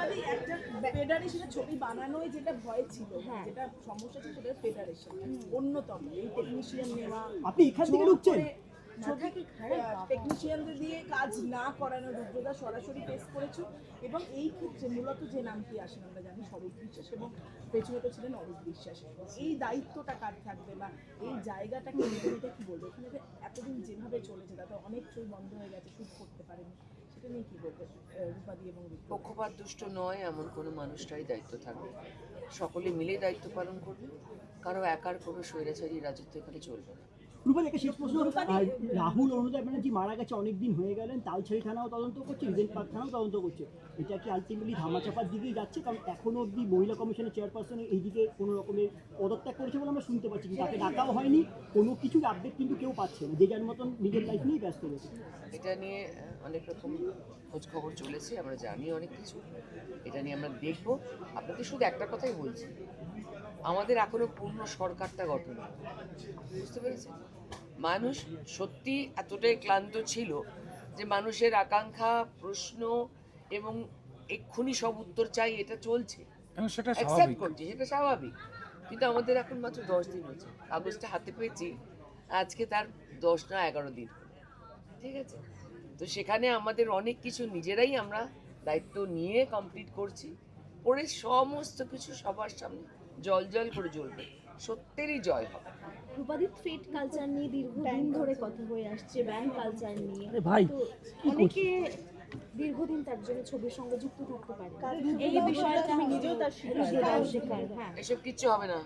রূপালী একটা ফেডারেশনের ছবি বানানোই যেটা ভয় ছিল, যেটা সমস্যা ছিল সেটা ফেডারেশন অন্যতম। এই টেকনিশিয়ান নেওয়া, আপনি এখান থেকে ঢুকছেন টেকনিশিয়ানদের দিয়ে কাজ না করানো রুদ্রদা সরাসরি ফেস করেছো। এবং এই ক্ষেত্রে মূলত যে নামটি আসেন আমরা জানি স্বরূপ বিশ্বাস, এবং পেছনে তো ছিলেন অরূপ বিশ্বাস। এই দায়িত্বটা কার থাকবে বা এই জায়গাটাকে এটা কি বলবো, এখানে এতদিন যেভাবে চলেছে তাতে অনেক ছবি বন্ধ হয়ে গেছে, শুট করতে পারেনি, সেটা নিয়ে কি বলবো রূপালী এবং পক্ষপাত দুষ্ট নয় এমন কোনো মানুষটাই দায়িত্ব থাকবে, সকলে মিলে দায়িত্ব পালন করবে, কারো একার কোনো স্বৈরাচারী রাজত্ব এখানে চলবে না। রূপালী, একটা শেষ প্রশ্ন। রাহুল অরুণোদয় ব্যানার্জি মারা গেছে, অনেকদিন হয়ে গেলেন, তালছড়ি থানাও তদন্ত করছে, রিজেন্ট পার্ক থানাও তদন্ত করছে। এটা কি আলটিমেটলি ধামাচাপার দিকেই যাচ্ছে? কারণ এখনো অবধি মহিলা কমিশনের চেয়ারপারসন এইদিকে কোনো রকমের পদত্যাগ করেছে বলে আমরা শুনতে পাচ্ছি, কিন্তু তাকে ডাকাও হয়নি, কোনো কিছুর আপডেট কিন্তু কেউ পাচ্ছে না, যে যার মতন নিজের লাইফ নিয়েই ব্যস্ত রয়েছে। এটা নিয়ে অনেক রকম খোঁজ খবর চলেছে, আমরা জানি অনেক কিছু, এটা নিয়ে আমরা দেখব। আপনাদের শুধু একটা কথাই বলছি, আমাদের এখনো পূর্ণ সরকারটা গঠন হয়নি, বুঝতে পেরেছেন? মানুষ সত্যি এতটাই ক্লান্ত ছিল যে মানুষের আকাঙ্ক্ষা, প্রশ্ন এবং এক্ষুনি সব উত্তর চাই, এটা চলছে, সেটা অ্যাকসেপ্ট করছি, সেটা স্বাভাবিক। কিন্তু আমাদের এখন মাত্র 10 দিন হচ্ছে, কাগজটা হাতে পেয়েছি আজকে, তার 10 না 11 দিন, ঠিক আছে? তো সেখানে আমাদের অনেক কিছু নিজেরাই আমরা দায়িত্ব নিয়ে কমপ্লিট করছি, পরে সমস্ত কিছু সবার সামনে জল জল করে জ্বলবে, সত্যেরই জয় হবে। রূপালী থ্রেড কালচার নিয়ে দীর্ঘদিন ধরে কথা হয়ে আসছে, ব্যান্ড কালচার নিয়ে। ভাই, তো অনেকে দীর্ঘদিন তার জন্য ছবির সঙ্গে যুক্ত থাকতে পারে, এই বিষয়টা আমি নিজেও তার শিকার। হ্যাঁ, এসব কিচ্ছু হবে না।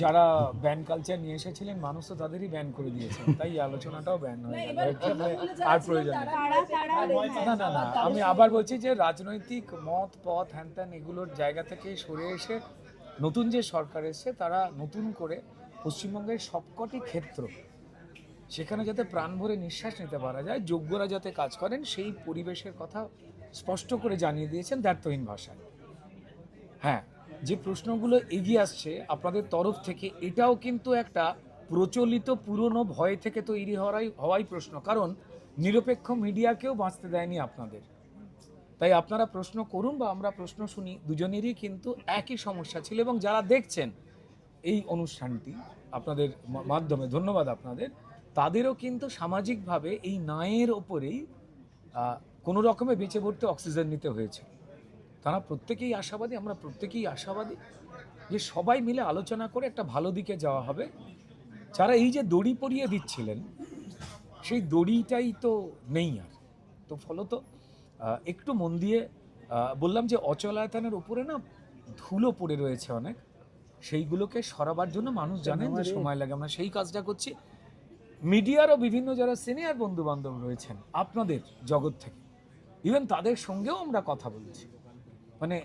যারা ব্যান কালচার নিয়ে এসেছিলেন মানুষ তো তাদেরই ব্যান করে দিয়েছেন, তাই আলোচনাটাও ব্যান হয়ে গেল, আর প্রয়োজন নেই। না না না, আমি আবার বলছি যে রাজনৈতিক মত পথ হ্যান ত্যান এগুলোর জায়গা থেকে সরে এসে নতুন যে সরকার এসেছে তারা নতুন করে পশ্চিমবঙ্গের সবকটি ক্ষেত্র সেখানে যাতে প্রাণ ভরে নিঃশ্বাস নিতে পারা যায়, যোগ্যরা যাতে কাজ করেন সেই পরিবেশের কথা স্পষ্ট করে জানিয়ে দিয়েছেন দ্ব্যর্থহীন ভাষায়। হ্যাঁ, যে প্রশ্নগুলো এগিয়ে আসছে আপনাদের তরফ থেকে, এটাও কিন্তু একটা প্রচলিত পুরনো ভয় থেকে তৈরি হওয়াই প্রশ্ন, কারণ নিরপেক্ষ মিডিয়াকেও বাঁচতে দেয়নি আপনাদের। তাই আপনারা প্রশ্ন করুন বা আমরা প্রশ্ন শুনি, দুজনেরই কিন্তু একই সমস্যা ছিল। এবং যারা দেখছেন এই অনুষ্ঠানটি আপনাদের মাধ্যমে, ধন্যবাদ আপনাদের, তাদেরও কিন্তু সামাজিকভাবে এই ন্যায়ের ওপরেই কোনো রকমে বেঁচে পড়তে অক্সিজেন নিতে হয়েছে। তারা প্রত্যেকেই আশাবাদী, আমরা প্রত্যেকেই আশাবাদী যে সবাই মিলে আলোচনা করে একটা ভালো দিকে যাওয়া হবে। যারা এই যে দড়ি পরিয়ে দিচ্ছিলেন সেই দড়িটাই তো নেই আর, তো ফলত একটু মন দিয়ে বললাম যে অচলায়তনের উপরে না ধুলো পড়ে রয়েছে অনেক, সেইগুলোকে সরাবার জন্য মানুষ জানেন যে সময় লাগে, আমরা সেই কাজটা করছি। মিডিয়ারও বিভিন্ন যারা সিনিয়র বন্ধু বান্ধব রয়েছেন আপনাদের জগৎ থেকে, ইভেন তাদের সঙ্গেও আমরা কথা বলছি। মানে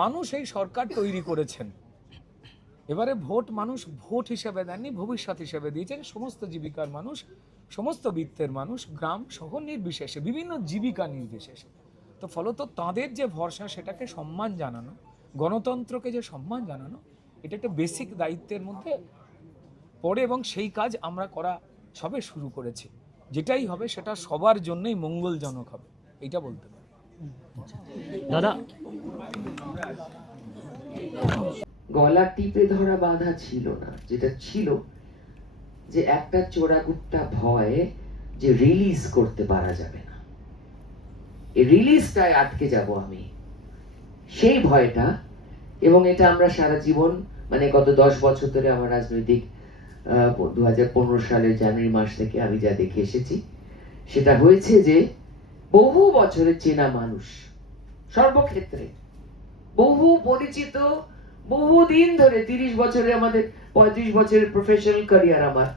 মানুষ এই সরকার তৈরি করেছেন, এবারে ভোট মানুষ ভোট হিসেবে দেননি, ভবিষ্যৎ হিসেবে দিয়েছেন। সমস্ত জীবিকার মানুষ, সমস্ত বৃত্তের মানুষ, গ্রাম শহর নির্বিশেষে, বিভিন্ন জীবিকা নির্বিশেষে, তো ফলত তাদের যে ভরসা সেটাকে সম্মান জানানো, গণতন্ত্রকে যে সম্মান জানানো, এটা একটা বেসিক দায়িত্বের মধ্যে পড়ে, এবং সেই কাজ আমরা করা সবে শুরু করেছি। যেটাই হবে সেটা সবার জন্যই মঙ্গলজনক হবে, এইটা বলতে পারি। দাদা, গলা টিপে ধরা বাধা ছিল না, যেটা ছিল যে একটা চোরাগুট্টা ভয় যে রিলিজ করতে পারা যাবে না, এই রিলিজটায় আটকে যাব আমি, সেই ভয়টা। এবং এটা আমরা সারা জীবন, মানে গত 10 বছর ধরে আমার রাজনৈতিক 2015 সালের জানুয়ারি মাস থেকে আমি যা দেখে এসেছি, সেটা হয়েছে যে বহু বছরের চেনা মানুষ সর্বক্ষেত্রে, বহু পরিচিত, বহুদিন ধরে, 30 বছরে আমাদের 35 বছরের প্রফেশনাল ক্যারিয়ার আমার,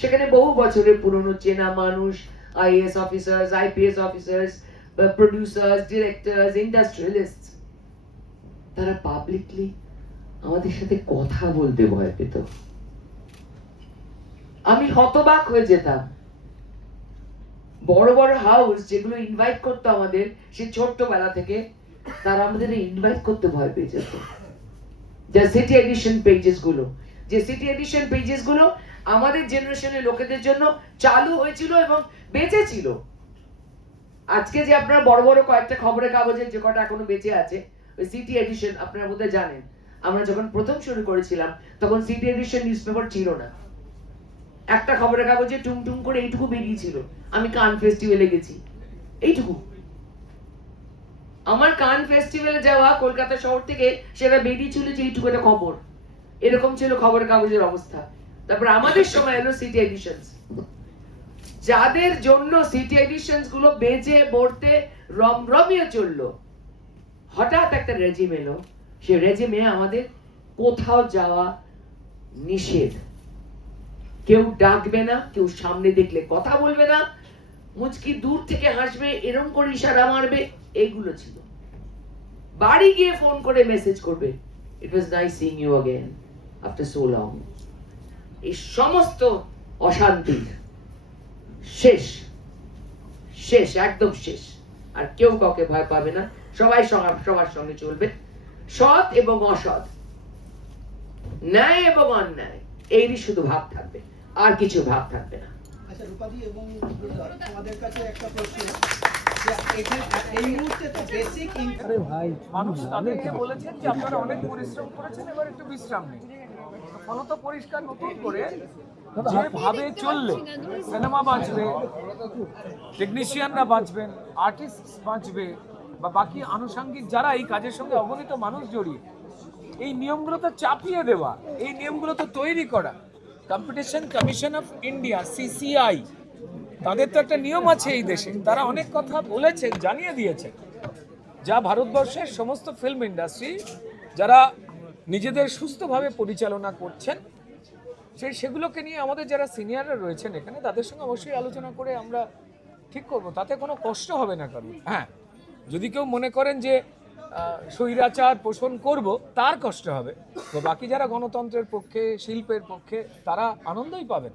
সেখানে বহু বছরের পুরনো চেনা মানুষ, IAS officers, IPS officers, producers, directors, industrialist, তারা পাবলিকলি আমাদের সাথে কথা বলতে ভয় পেত। আমি হতবাক হয়ে যেতাম। বড় বড় হাউস যেগুলো ইনভাইট করতো আমাদের সে ছোট্টবেলা থেকে, তারা আমাদের ইনভাইট করতে ভয় পেয়ে যেত। যে সিটি এডিশন পেজেস গুলো আমাদের জেনারেশনের লোকেদের জন্য চালু হয়েছিল এবং বেঁচে ছিল। আজকে যে আপনারা বড় বড় কয়েকটা খবরের কাগজের যে কটা এখনো বেঁচে আছে, ওই সিটি এডিশন, আপনারা বোধহয় জানেন, আমরা যখন প্রথম শুরু করেছিলাম তখন সিটি এডিশন নিউজপেপার ছিল না। একটা খবরের কাগজে টুং করে এইটুকু বেরিয়েছিল, আমি কান ফেস্টিভ্যালে গেছি, এইটুকু। আমার কান ফেস্টিভ্যালে যাওয়া কলকাতা শহর থেকে সেটা বেরিয়েছিল যে এইটুকু একটা খবর। এরকম ছিল খবরের কাগজের অবস্থা। তারপর আমাদের সময় এলো সিটি এডিশনস, যাদের জন্য সিটি এডিশনস গুলো বেজে বড়তে রমরমিয়ে চললো, হঠাৎ একটা রেজিম এলো, সেই রেজিমে আমাদের কোথাও যাওয়া নিষেধ, কেউ ডাকবে না, কেউ সামনে দেখলে কথা বলবে না, মুচকি দূর থেকে হাসবে, এরম করে ইশারা মারবে, এইগুলো ছিল। বাড়ি গিয়ে ফোন করে মেসেজ করবে, it was nice seeing you again after so long. এই সমস্ত অশান্তির শেষ, শেষ, একদম শেষ। আর কেউ কাউকে ভয় পাবে না, সবাই সবার সঙ্গে চলবে, সৎ এবং অসৎ, ন্যায় এবং অন্যায়, এরই শুধু ভাব থাকবে, আর কিছু ভাব থাকবে না। আচ্ছা রূপাদি এবং তোমাদের কাছে একটা প্রশ্ন, যে এখানে এই মুহূর্তে তো বেসিক মানুষ তাদেরকে বলেছেন যে আপনারা অনেক পরিশ্রম করেছেন, এবার একটু বিশ্রাম নিন। ফলত পরিষ্কার নতুন করে যেভাবে চললে সিনেমা বাঁচবে, টেকনিশিয়ানরা বাঁচবেন, আর্টিস্ট বাঁচবে, বা বাকি আনুষঙ্গিক যারা এই কাজের সঙ্গে অবহিত মানুষ জড়িয়ে, এই নিয়মগুলো তো চাপিয়ে দেওয়া, এই নিয়মগুলো তো তৈরি করা। Competition commission of India, CCI, তাদের তো একটা নিয়ম আছে এই দেশে, তারা অনেক কথা বলেছেন, জানিয়ে দিয়েছেন, যা ভারতবর্ষের সমস্ত ফিল্ম ইন্ডাস্ট্রি যারা নিজেদের সুস্থভাবে পরিচালনা করছেন, সেগুলোকে নিয়ে আমাদের যারা সিনিয়ররা রয়েছেন এখানে, তাদের সঙ্গে অবশ্যই আলোচনা করে আমরা ঠিক করব, তাতে কোনো কষ্ট হবে না কারণ। হ্যাঁ, যদি কেউ মনে করেন যে স্বৈরাচার পোষণ করব, তার কষ্ট হবে, তো বাকি যারা গণতন্ত্রের পক্ষে, শিল্পের পক্ষে, তারা আনন্দই পাবেন।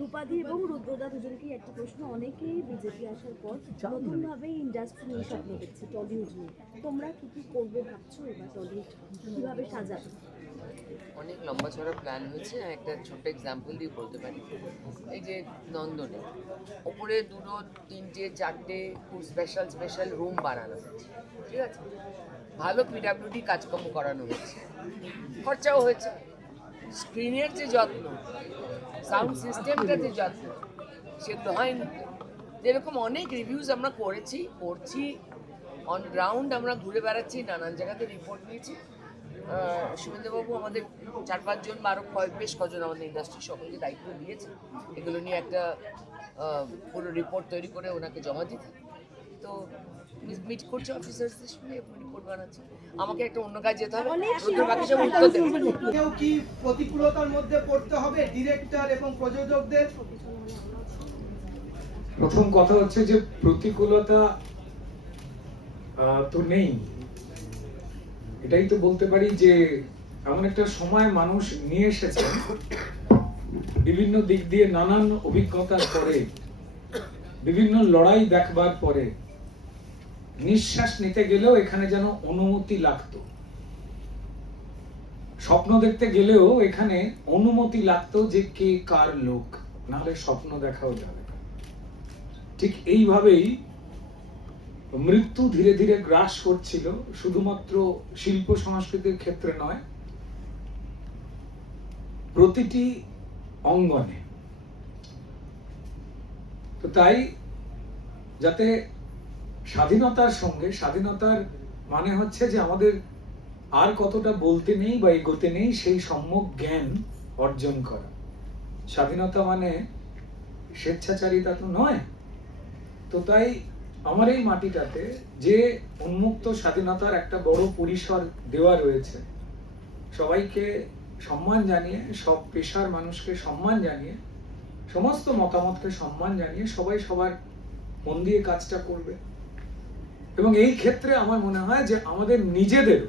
রূপাদি এবং রুদ্রদা দুজনকেই একটা প্রশ্ন, অনেকেই বিজেপি আসার পর নতুনভাবে ইন্ডাস্ট্রি নিয়ে স্বপ্ন দেখছে, টলিউড নিয়ে। তোমরা কি কি করবে ভাবছো, এবার টলিউড কিভাবে সাজাবে? অনেক লম্বা চড়া প্ল্যান হয়েছে। একটা ছোট্ট এক্সাম্পল দিয়ে বলতে পারি, এই যে নন্দনে ওপরে 2, 3, 4 খুব স্পেশাল রুম বানানো হয়েছে, ঠিক আছে, ভালো পিডাব্লিউডি কাজকর্ম করানো হয়েছে, খরচাও হয়েছে, স্ক্রিনের যে যত্ন, সাউন্ড সিস্টেমটা যে যত্ন, সেগুলো হয়নি। যেরকম অনেক রিভিউজ আমরা করছি, অন গ্রাউন্ড আমরা ঘুরে বেড়াচ্ছি, নানান জায়গাতে রিপোর্ট নিয়েছি। শুভেন্দুবাবু আমাদের 4-5 জন বা আরও বেশ কজন আমাদের ইন্ডাস্ট্রির সকলকে দায়িত্ব দিয়েছে এগুলো নিয়ে একটা পুরো রিপোর্ট তৈরি করে ওনাকে জমা দিতে। তো মিট করছে অফিসার্সদের সঙ্গে, রিপোর্ট বানাচ্ছে। আমাকে একটা অন্য কাজ যেতে হবে, বাকি সব উত্তর দেবে। কেউ কি প্রতিকূলতার মধ্যে পড়তে হবে ডিরেক্টর এবং প্রযোজকদের? প্রথম কথা হচ্ছে যে প্রতিকূলতা তো নেই, এটাই তো বলতে পারি যে এমন একটা সময় মানুষ নিয়ে এসেছে, বিভিন্ন দিক দিয়ে নানান অভিজ্ঞতার পরে, বিভিন্ন লড়াই দেখবার পরে, নিঃশ্বাস নিতে গেলেও এখানে যেন অনুমতি লাগতো, স্বপ্ন দেখতে গেলেও এখানে অনুমতি লাগতো যে কে কার লোক, নাহলে স্বপ্ন দেখাও যাবে না। ঠিক এইভাবেই মৃত্যু ধীরে ধীরে গ্রাস করছিল, শুধুমাত্র শিল্প সংস্কৃতির ক্ষেত্রে নয়, প্রতিটি অঙ্গনে। তো তাই যাতে স্বাধীনতার সঙ্গে, স্বাধীনতার মানে হচ্ছে যে আমাদের আর কতটা বলতে নেই বা এগোতে নেই, সেই সম্যক জ্ঞান অর্জন করা। স্বাধীনতা মানে স্বেচ্ছাচারিতা তো নয়। তো তাই আমার এই মাটিটাতে যে উন্মুক্ত স্বাধীনতার একটা বড় পরিসর দেওয়া রয়েছে, সবাইকে সম্মান জানিয়ে, সব পেশার মানুষকে সম্মান জানিয়ে, সমস্ত মতামতকে সম্মান জানিয়ে সবাই সবার মন দিয়ে কাজটা করবে। এবং এই ক্ষেত্রে আমার মনে হয় যে আমাদের নিজেদের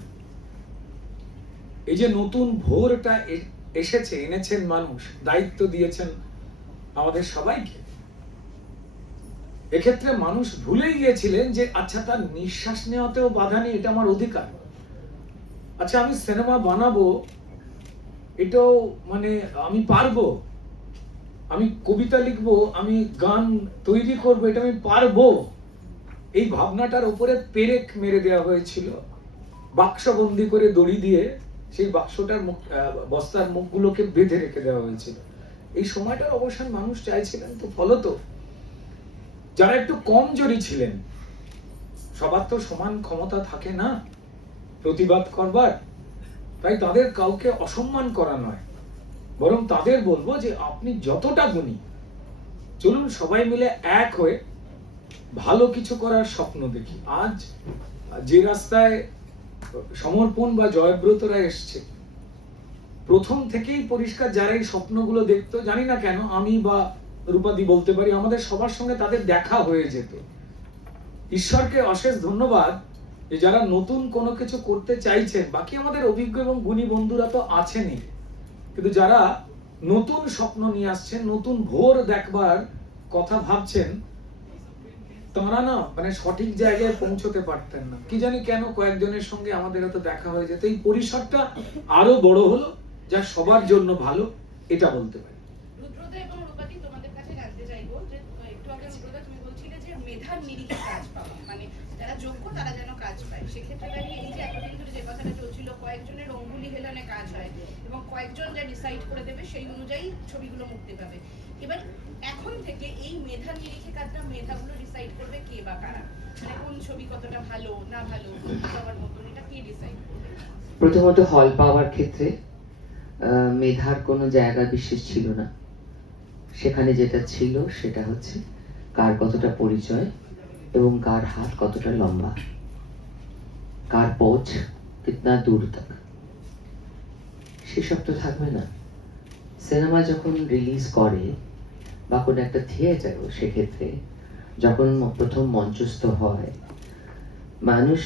এই যে নতুন ভোরটা এসেছে, এনেছেন মানুষ, দায়িত্ব দিয়েছেন আমাদের সবাইকে, এক্ষেত্রে মানুষ ভুলেই গিয়েছিলেন যে আচ্ছা তার নিঃশ্বাস নেওয়াতেও বাধা নেই, এটা আমার অধিকার। আচ্ছা আমি সিনেমা বানাবো, এটাও মানে আমি পারবো, আমি কবিতা লিখবো, আমি গান তৈরি করবো, এটা আমি পারবো। এই ভাবনাটার উপরে পেরেক মেরে দেওয়া হয়েছিল, বাক্সবন্দি করে দড়ি দিয়ে সেই বাক্সটার বস্তার মুখগুলোকে বেঁধে রেখে দেওয়া হয়েছিল। এই সময়টার অবসান মানুষ চাইছিলেন। তো ফলত যারা একটু কমজোরি ছিলেন, সবার তো সমান ক্ষমতা থাকে না প্রতিবাদ করবার, তাই তাদের কাউকে অসম্মান করা নয়, বরং তাদের বলবো যে আপনি যতটা গুণী, চলুন সবাই মিলে এক হয়ে ভালো কিছু করার স্বপ্ন দেখি। আজ যে রাস্তায় সমর্পণ বা জয়ব্রতরা এসছে, প্রথম থেকেই পরিষ্কার যারা এই স্বপ্নগুলো দেখতো, জানি না কেন আমি বা রূপাদি বলতে পারি, আমাদের সবার সঙ্গে তাদের দেখা হয়ে যেত। ঈশ্বরকে অশেষ ধন্যবাদ যে যারা নতুন কোনো কিছু করতে চাইছেন, বাকি আমাদের অভিজ্ঞ এবং গুণী বন্ধুরা তো আছেনই, কিন্তু যারা নতুন স্বপ্ন নিয়ে আসছেন, নতুন ভোর দেখবার কথা ভাবছেন, তারা না মানে সঠিক জায়গায় পৌঁছতে পারতেন না। কি জানি কেন কয়েকজনের সঙ্গে আমাদের হয়তো দেখা হয়ে যেত। এই পরিসরটা আরো বড় হলো, যা সবার জন্য ভালো, এটা বলতে পারি। রুদ্রদা এবং রূপাদি, তোমাদের কাছে জানতে চাইবো যে একটু আগে রুদ্রদা তুমি বলছিলে যে মেধার নিরিখে কাজ পাওয়া, মানে যারা যোগ্য তারা যেন কাজ পায়। সেক্ষেত্রে দাঁড়িয়ে এই যে এতদিন ধরে যে কথাটা চলছিল, কয়েকজনের অঙ্গুলি হেলনে কাজ হয় এবং কয়েকজন যা ডিসাইড করে দেবে সেই অনুযায়ী ছবিগুলো মুক্তি পাবে। এবার এখন থেকে এই মেধার নিরিখে কাজটা, মেধাগুলো ডিসাইড করবে কে বা কারা, মানে কোন ছবি কতটা ভালো না ভালো সবার মতন, এটা কে ডিসাইড করবে? প্রথমত হল পাওয়ার ক্ষেত্রে মেধার কোনো জায়গা বিশেষ ছিল না। সেখানে যেটা ছিল সেটা হচ্ছে কার কতটা পরিচয় এবং কার হাত কতটা লম্বা, কার পৌঁছ কিতনা দূর তক, সেসব তো থাকবে না। সিনেমা যখন রিলিজ করে বা কোনো একটা থিয়েটারও, সেক্ষেত্রে যখন প্রথম মঞ্চস্থ হয়, মানুষ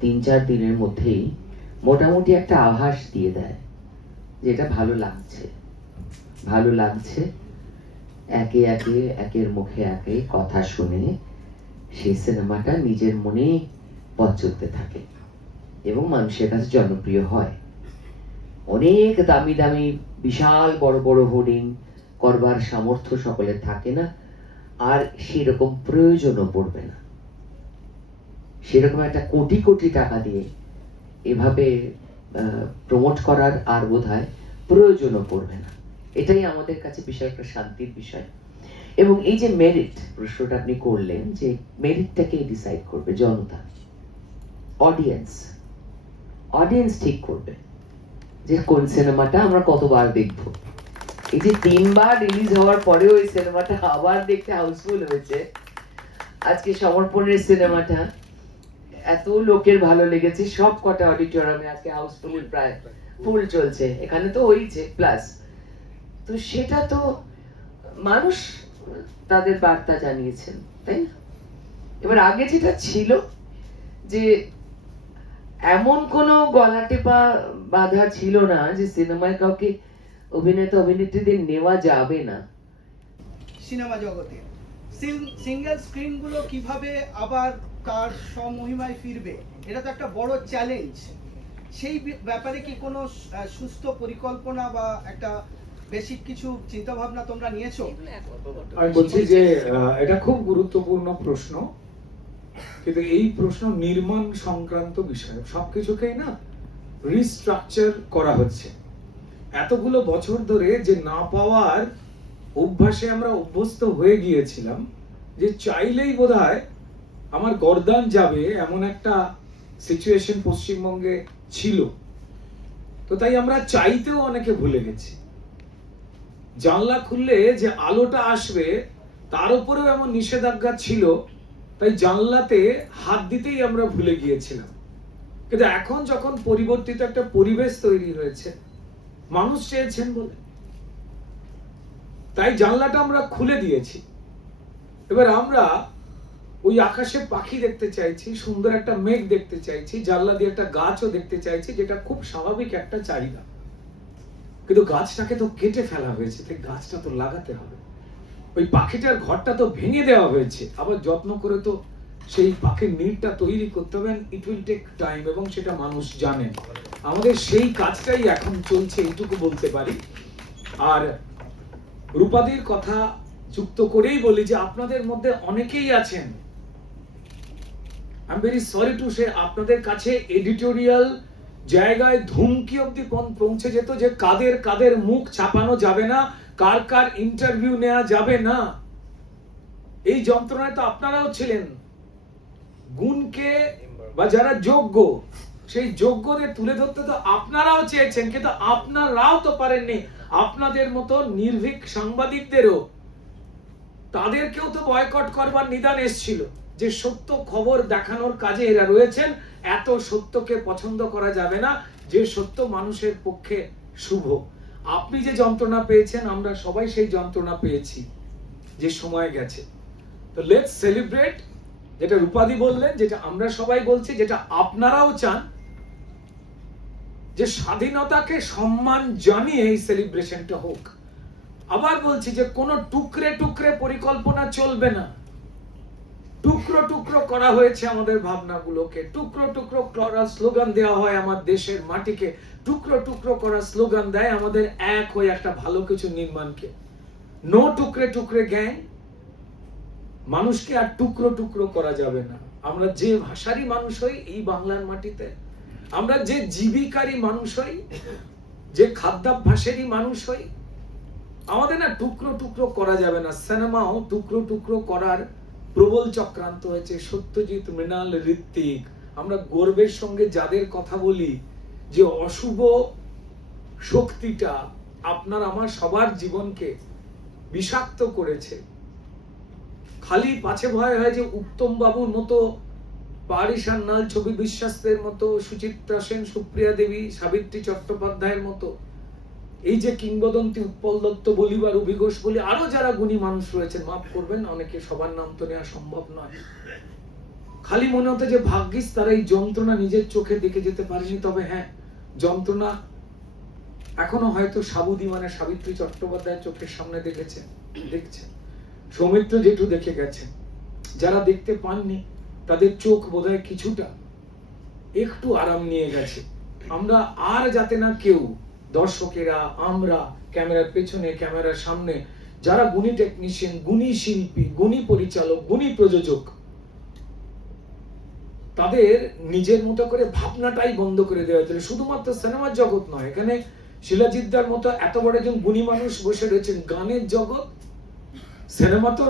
3-4 দিনের মধ্যেই মোটামুটি একটা আভাস দিয়ে দেয় যেটা ভালো লাগছে, ভালো লাগছে। একে একে একের মুখে একে কথা শুনে সেই সিনেমাটা নিজের মনে পথ চলতে থাকে এবং মানুষের কাছে জনপ্রিয় হয়। অনেক দামি দামি বিশাল বড় বড় হোর্ডিং করবার সামর্থ্য সকলের থাকে না, আর সেরকম প্রয়োজনও পড়বে না। সেরকম একটা কোটি কোটি টাকা দিয়ে এভাবে প্রমোট করার আর বোধহয় প্রয়োজনও পড়বে না। এটাই আমাদের কাছে বিশাল একটা শান্তির বিষয়। এবং এই যে মেরিট প্রশ্নটা আপনি করলেন, যে মেরিটটাকে ডিসাইড করবে জনতা, অডিয়েন্স ঠিক করবে যে কোন সিনেমাটা আমরা কতবার দেখব। এই যে 3 বার রিলিজ হওয়ার পরেও এই সিনেমাটা আবার দেখতে হাউসফুল হয়েছে। আজকে সমর্পণের সিনেমাটা এত লোকের ভালো লেগেছে, সব কটা অডিটোরিয়ামে আজকে হাউসফুল, প্রায় ফুল চলছে, এখানে তো হয়েছে প্লাস। তো সেটা তো মানুষ তাদের বার্তা জানিয়েছেন, তাই না? এবার আগে যেটা ছিল যে এমন কোনো গলা টেপা বাধা ছিল না যে সিনেমায় কাউকে অভিনেতা অভিনেত্রীদের নেওয়া যাবে না। সিনেমা জগতে সিঙ্গেল স্ক্রিনগুলো কিভাবে আবার তার স্বমহিমায় ফিরবে, এটা তো একটা বড় চ্যালেঞ্জ। সেই ব্যাপারে কি কোনো সুস্থ পরিকল্পনা বা একটা বেসিক কিছু চিন্তা ভাবনা তোমরা নিয়েছো? আমি বলছি যে এটা খুব গুরুত্বপূর্ণ প্রশ্ন, কিন্তু এই প্রশ্ন নির্মাণ সংক্রান্ত বিষয়। সবকিছুকেই না রিস্ট্রাকচার করা হচ্ছে। এতগুলো বছর ধরে যে না পাওয়ার অভ্যাসে আমরা অভ্যস্ত হয়ে গিয়েছিলাম, যে চাইলেই বোধহয় আমার গর্দান যাবে এমন একটা সিচুয়েশন পশ্চিমবঙ্গে ছিল। তো তাই আমরা চাইতেও অনেকে ভুলে গেছি। জানলা খুললে যে আলোটা আসবে তার উপরেও এমন নিষেধাজ্ঞা ছিল, তাই জানলাতে হাত দিতেই আমরা ভুলে গিয়েছিলাম। কিন্তু এখন যখন পরিবর্তিত একটা পরিবেশ তৈরি হয়েছে, মানুষ চেয়েছেন বলে, তাই জানলাটা আমরা খুলে দিয়েছি। এবার আমরা ওই আকাশে পাখি দেখতে চাইছি, সুন্দর একটা মেঘ দেখতে চাইছি, জানলা দিয়ে একটা গাছও দেখতে চাইছি, যেটা খুব স্বাভাবিক একটা চাহিদা। কিন্তু গাছটাকে তো কেটে ফেলা হয়েছে, তাই গাছটা তো লাগাতে হবে। ওই পাখিটার ঘরটা তো ভেঙে দেওয়া হয়েছে, আবার যত্ন করে তো সেই পাখির নিড়টা তৈরি করতে হবে। ইট উইল টেক টাইম, এবং সেটা মানুষ জানেন। আমাদের সেই কাজটাই এখন চলছে, এইটুকু বলতে পারি। আর রূপাদির কথা যুক্ত করেই বলি যে আপনাদের মধ্যে অনেকেই আছেন I am very sorry to say, আপনাদের কাছে এডিটোরিয়াল জায়গায় ধুমকি অব্দি পৌঁছে যেত যে কাদের কাদের মুখ ছাপানো যাবে না, কার কার ইন্টারভিউ নেওয়া যাবে না। এই যন্ত্রণায় তো আপনারাও ছিলেন। গুণকে বা যারা যোগ্য, সেই যোগ্যদের তুলে ধরতে তো আপনারাও চেয়েছেন, কিন্তু আপনারাও তো পারেননি। আপনাদের মতো নির্ভীক সাংবাদিকদেরও, তাদেরকেও তো বয়কট করবার নিদান এসেছিল যে সত্য খবর দেখানোর কাজে এরা রয়েছেন। এত সত্যকে পছন্দ করা যাবে না যে সত্য মানুষের পক্ষে শুভ। আপনি যে যন্ত্রণা পেয়েছেন, আমরা সবাই সেই যন্ত্রণা পেয়েছি, যে সময় গেছে। তো লেটস সেলিব্রেট, যেটা রূপাদি বললেন, যেটা আমরা সবাই বলছি, যেটা আপনারাও চান, যে স্বাধীনতাকে সম্মান জানিয়ে এই সেলিব্রেশনটা হোক। আবার বলছি যে কোনো টুকরে টুকরে পরিকল্পনা চলবে না। টুকরো টুকরো করা হয়েছে আমাদের ভাবনাগুলোকে, টুকরো টুকরো করা স্লোগান দেওয়া হয় আমার দেশের মাটিকে, টুকরো টুকরো করা স্লোগান দেয় আমাদের এক হয়ে একটা ভালো কিছু নির্মাণকে। No টুকরে টুকরে gang. মানুষকে আর টুকরো টুকরো করা যাবে না। আমরা যে ভাষারই মানুষ হই এই বাংলার মাটিতে, আমরা যে জীবিকারী মানুষ হই, যে খাদ্যাভ্যাসেরই মানুষ হই, আমাদের না টুকরো টুকরো করা যাবে না। সিনেমাও টুকরো টুকরো করার প্রবল চক্রান্ত হয়েছে। সত্যজিৎ, মৃণাল, ঋত্বিক, আমরা গর্বের সঙ্গে যাদের কথা বলি, যে অশুভ শক্তিটা আপনার আমার সবার জীবনকে বিষাক্ত করেছে। খালি পাছে ভয় হয় যে উত্তম বাবুর মতো, পারি সান্যাল, ছবি বিশ্বাসের মতো, সুচিত্রা সেন, সুপ্রিয়া দেবী, সাবিত্রী চট্টোপাধ্যায়ের মতো, এই যে কিংবদন্তি উৎপল দত্ত বলি বা রবি ঘোষ বলি, আরো যারা গুণী মানুষ রয়েছেন, মাফ করবেন অনেকে সবার নাম তো নেওয়া সম্ভব নয়, খালি মনে হতো যে ভাগ্যিস তারা এই যন্ত্রণা নিজের চোখে দেখে যেতে পারেনি। তবে হ্যাঁ, যন্ত্রণা এখনো হয়তো সাবুদি মানে সাবিত্রী চট্টোপাধ্যায়ের চোখের সামনে দেখছেন। সৌমিত্র জেঠু দেখে গেছেন। যারা দেখতে পাননি তাদের চোখ বোধহয় কিছুটা একটু আরাম নিয়ে গেছে। আমরা আর যাতে না কেউ, দর্শকেরা, আমরা, ক্যামেরার পেছনে, ক্যামেরার সামনে যারা গুণী টেকনিশিয়ান, গুণী শিল্পী, গুণী পরিচালক, গুণী প্রযোজক, তাদের নিজের মতো করে ভাবনাটাই বন্ধ করে দেওয়া হয়েছিল। শুধুমাত্র সিনেমার জগৎ নয়, এখানে শিলাজিৎদার মতো এত বড় একজন গুণী মানুষ বসে রয়েছেন। গানের জগৎ, সিনেমা তো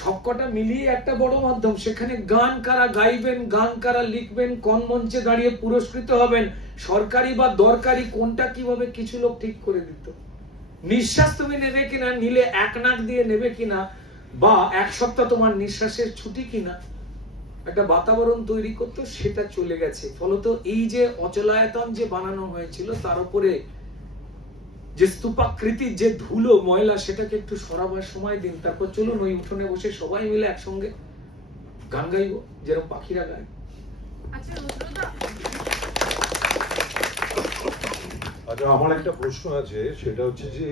সবকটা মিলিয়ে একটা বড় মাধ্যম। সেখানে গান কারা গাইবেন, গান কারা লিখবেন, কোন মঞ্চে দাঁড়িয়ে পুরস্কৃত হবেন, সরকারি বা দরকারি কোনটা কিভাবে কিছু লোক ঠিক করে দিত। নিঃশ্বাস তুমি নেবে কিনা, নিলে এক নাক দিয়ে নেবে কিনা, বা এক সপ্তাহ তোমার নিঃশ্বাসের ছুটি কিনা, একটা বাতাবরণ তৈরি করতো, সেটা চলে গেছে। ফলত এই যে অচলায়তন যে বানানো হয়েছিল, তার উপরে যে স্তূপাকৃতির যে ধুলো ময়লা, সেটাকে একটু সরাবার সময় দিন। তারপর চলুন ওই উঠোনে বসে সবাই মিলে একসঙ্গে গান গাইবো, যেরকম পাখিরা গায়। আচ্ছা রুদ্রদা, আচ্ছা, আমার একটা প্রশ্ন আছে, সেটা হচ্ছে যে